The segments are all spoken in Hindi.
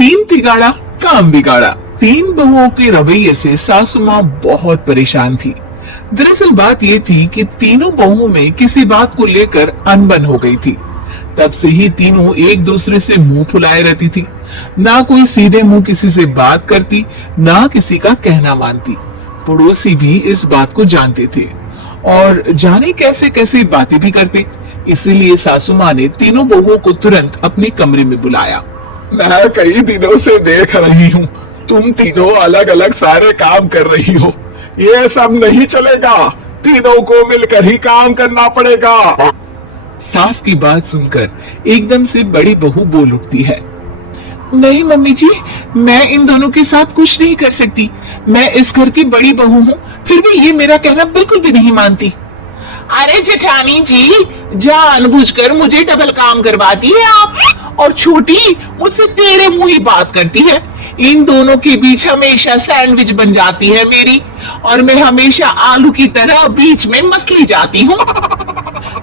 तीन तिगाड़ा काम बिगाड़ा। तीन बहुओं के रवैये से सासू माँ बहुत परेशान थी। दरअसल बात ये थी कि तीनों बहुओं में किसी बात को लेकर अनबन हो गई थी। तब से ही तीनों एक दूसरे से मुंह फुलाए रहती थी। ना कोई सीधे मुंह किसी से बात करती, ना किसी का कहना मानती। पड़ोसी भी इस बात को जानते थे और जाने कैसे कैसे बातें भी करते। इसीलिए सासू माँ ने तीनों बहुओं को तुरंत अपने कमरे में बुलाया। मैं कई दिनों से देख रही हूँ, तुम तीनों अलग अलग सारे काम कर रही हो। ये सब नहीं चलेगा, तीनों को मिलकर ही काम करना पड़ेगा। सास की बात सुनकर एकदम से बड़ी बहू बोल उठती है। नहीं मम्मी जी, मैं इन दोनों के साथ कुछ नहीं कर सकती। मैं इस घर की बड़ी बहू हूँ, फिर भी ये मेरा कहना बिल्कुल भी नहीं मानती। अरे जेठानी जी, जानबूझकर मुझे डबल काम करवाती है आप, और छोटी मुझसे टेढ़े मुंह ही बात करती है। इन दोनों के बीच हमेशा सैंडविच बन जाती है मेरी, और मैं हमेशा आलू की तरह बीच में मसली जाती हूँ।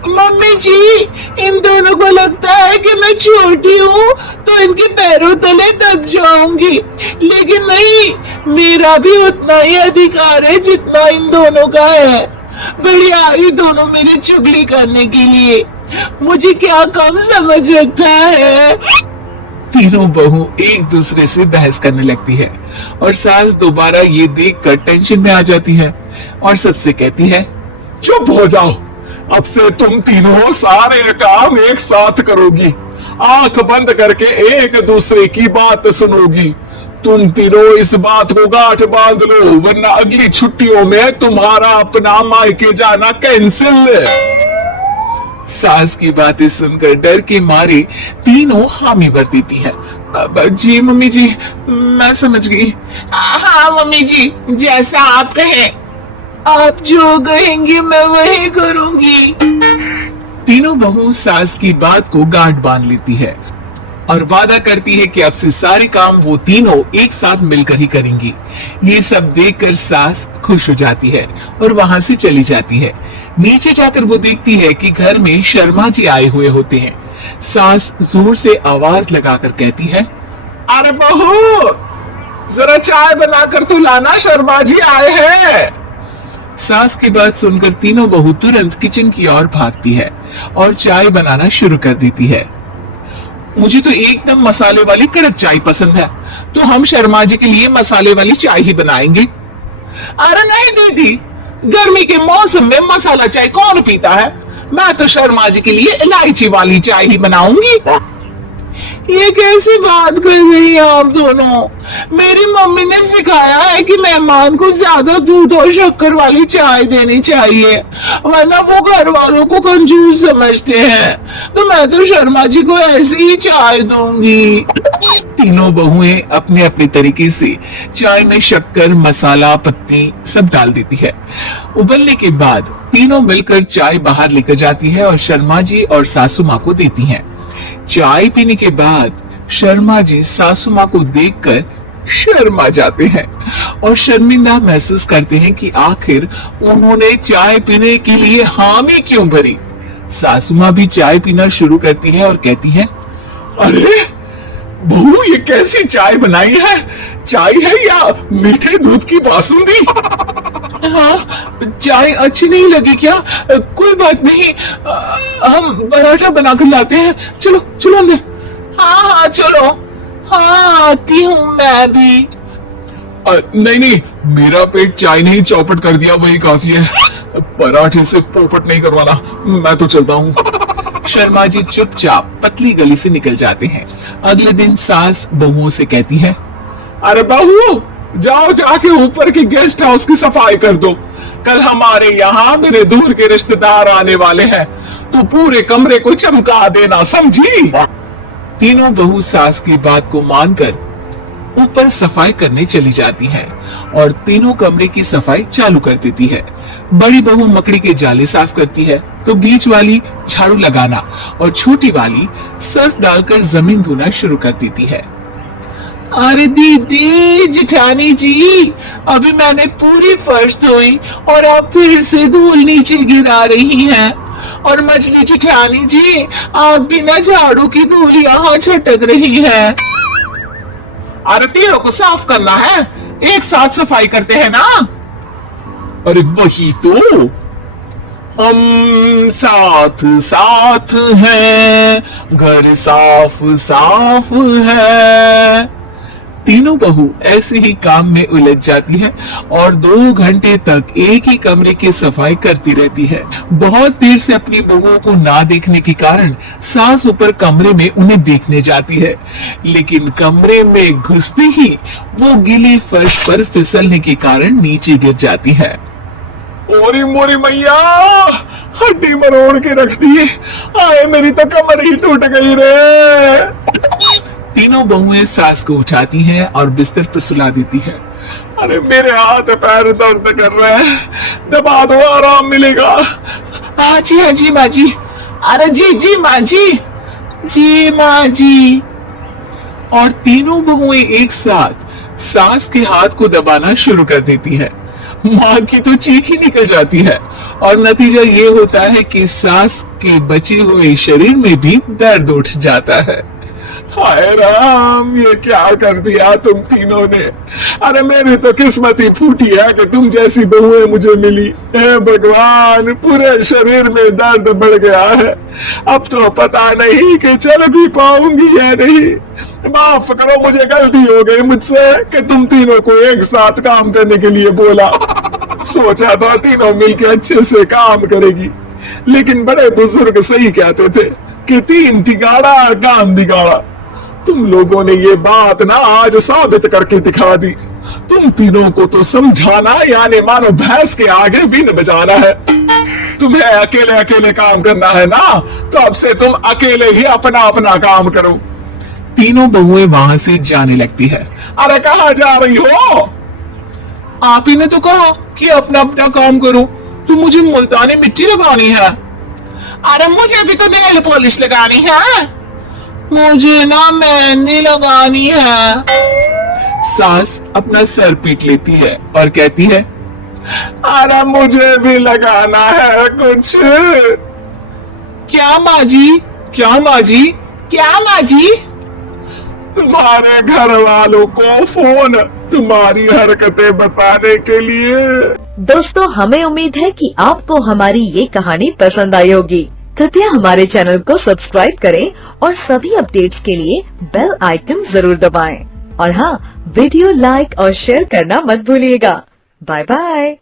मम्मी जी, इन दोनों को लगता है कि मैं छोटी हूँ तो इनके पैरों तले दब जाऊंगी, लेकिन नहीं, मेरा भी उतना ही अधिकार है जितना इन दोनों का है। बढ़िया ही दोनों मेरी चुगली करने के लिए, मुझे क्या कम समझ रखा है। तीनों बहू एक दूसरे से बहस करने लगती है और सास दोबारा ये देखकर टेंशन में आ जाती है और सबसे कहती है, चुप हो जाओ, अब से तुम तीनों सारे काम एक साथ करोगी, आंख बंद करके एक दूसरे की बात सुनोगी। तुम तीनों इस बात को गांठ बांध लो, वरना अगली छुट्टियों में तुम्हारा अपना मायके जाना कैंसिल। सास की बातें सुनकर डर के मारे तीनों हामी भर देती है। जी मम्मी जी, मैं समझ गई। हाँ मम्मी जी, जैसा आप कहें, आप जो कहेंगी मैं वही करूंगी। तीनों बहू सास की बात को गांठ बांध लेती है और वादा करती है कि अब से सारे काम वो तीनों एक साथ मिलकर ही करेंगी। ये सब देखकर सास खुश हो जाती है और वहां से चली जाती है। नीचे जाकर वो देखती है कि घर में शर्मा जी आए हुए होते हैं। सास जोर से आवाज लगाकर कहती है, अरे बहू, जरा चाय बनाकर तो लाना, शर्मा जी आए हैं। सास की बात सुनकर तीनों बहू तुरंत किचन की ओर भागती है और चाय बनाना शुरू कर देती है। मुझे तो एकदम मसाले वाली कड़क चाय पसंद है, तो हम शर्मा जी के लिए मसाले वाली चाय ही बनाएंगे। अरे नहीं दीदी, गर्मी के मौसम में मसाला चाय कौन पीता है? मैं तो शर्मा जी के लिए इलायची वाली चाय ही बनाऊंगी। ये कैसी बात कर रही हैं आप दोनों? मेरी मम्मी ने सिखाया है कि मेहमान को ज्यादा दूध और शक्कर वाली चाय देनी चाहिए, वरना वो घर वालों को कंजूस समझते हैं। तो मैं तो शर्मा जी को ऐसी ही चाय दूंगी। तीनों बहुएं अपने अपने तरीके से चाय में शक्कर, मसाला, पत्ती सब डाल देती है। उबलने के बाद तीनों मिलकर चाय बाहर लेकर जाती है और शर्मा जी और सासू माँ को देती है। चाय पीने के बाद शर्मा जी सासू माँ को देखकर शर्मा जाते हैं और शर्मिंदा महसूस करते हैं कि आखिर उन्होंने चाय पीने के लिए हामी क्यों भरी। सासू माँ भी चाय पीना शुरू करती है और कहती है, अरे बहू, ये कैसी चाय बनाई है? चाय है या मीठे दूध की बासुंदी? हाँ, चाय अच्छी नहीं लगी क्या? कोई बात नहीं, हम पराठा बनाकर लाते हैं। चलो चलो अंदर। हाँ हाँ चलो। हाँ आती हूँ मैं भी। नहीं नहीं, मेरा पेट चाय ने ही चौपट कर दिया, वही काफी है। पराठे से पोपट नहीं करवाना, मैं तो चलता हूँ। शर्मा जी चुपचाप पतली गली से निकल जाते हैं। अगले दिन सास बहुओं से कहती है, अरे बहू, जाओ जाके ऊपर के गेस्ट हाउस की सफाई कर दो। कल हमारे यहाँ मेरे दूर के रिश्तेदार आने वाले हैं, तो पूरे कमरे को चमका देना, समझी? तीनों बहू सास की बात को मानकर ऊपर सफाई करने चली जाती हैं और तीनों कमरे की सफाई चालू कर देती है। बड़ी बहू मकड़ी के जाले साफ करती है, तो बीच वाली झाड़ू लगाना और छोटी वाली सर्फ डालकर जमीन धोना शुरू कर देती है। अरे दीदी, जेठानी जी, अभी मैंने पूरी फर्श धोई और आप फिर से धूल नीचे गिरा रही हैं। और मछली जेठानी जी, आप बिना झाड़ू की धूल यहाँ छटक रही है। अरे तीनों को साफ करना है, एक साथ सफाई करते हैं ना। अरे वही तो, हम साथ साथ हैं, घर साफ साफ है। तीनों बहू ऐसे ही काम में उलझ जाती है और 2 घंटे तक एक ही कमरे की सफाई करती रहती है। बहुत देर से अपनी बहुओं को ना देखने के कारण सास ऊपर कमरे में उन्हें देखने जाती है, लेकिन कमरे में घुसते ही वो गीली फर्श पर फिसलने के कारण नीचे गिर जाती है। ओरी मोरी मैया, हड्डी मरोड़ के रख दी, आए मेरी तो कमर ही टूट गई रे। तीनों बहुएं सास को उठाती हैं और बिस्तर पर सुला देती है। अरे मेरे हाथ पैर दर्द कर रहे हैं, दबा दो आराम मिलेगा। हाँ जी माँ जी। अरे जी माँ जी माँ जी। और तीनों बहुएं एक साथ सास के हाथ को दबाना शुरू कर देती है। माँ की तो चीख ही निकल जाती है और नतीजा ये होता है कि सास के बचे हुए शरीर में भी दर्द उठ जाता है। हाय राम, ये क्या कर दिया तुम तीनों ने। अरे मेरी तो किस्मत ही फूटी है कि तुम जैसी बहुएं मुझे मिली। हे भगवान, पूरे शरीर में दर्द बढ़ गया है, अब तो पता नहीं कि चल भी पाऊंगी या नहीं। माफ करो, मुझे गलती हो गई मुझसे कि तुम तीनों को एक साथ काम करने के लिए बोला। सोचा था तीनों मिलकर अच्छे से काम करेगी, लेकिन बड़े बुजुर्ग सही कहते थे कि 3 ठिकाना काम बिगाड़ा। तुम लोगों ने ये बात ना आज साबित करके दिखा दी। तुम तीनों को तो समझाना यानी मानो भैंस के आगे बीन बजाना है। तुम्हें अकेले अकेले काम करना है ना, तो अब से तुम अकेले ही अपना अपना काम करो। तीनों बहुएं वहां से जाने लगती है। अरे कहाँ जा रही हो? आप ही ने तो कहा कि अपना अपना काम करो, तो मुझे मुल्तानी मिट्टी लगानी है। अरे मुझे भी तो नेल पॉलिश लगानी है। मुझे ना मेहंदी लगानी है। सास अपना सर पीट लेती है और कहती है, अरे मुझे भी लगाना है कुछ। क्या माँ जी? क्या माँ जी? क्या माँ जी? तुम्हारे घर वालों को फोन तुम्हारी हरकतें बताने के लिए। दोस्तों, हमें उम्मीद है कि आपको हमारी ये कहानी पसंद आई होगी। कृपया हमारे चैनल को सब्सक्राइब करें और सभी अपडेट्स के लिए बेल आइकन जरूर दबाएं। और हाँ, वीडियो लाइक और शेयर करना मत भूलिएगा। Bye bye.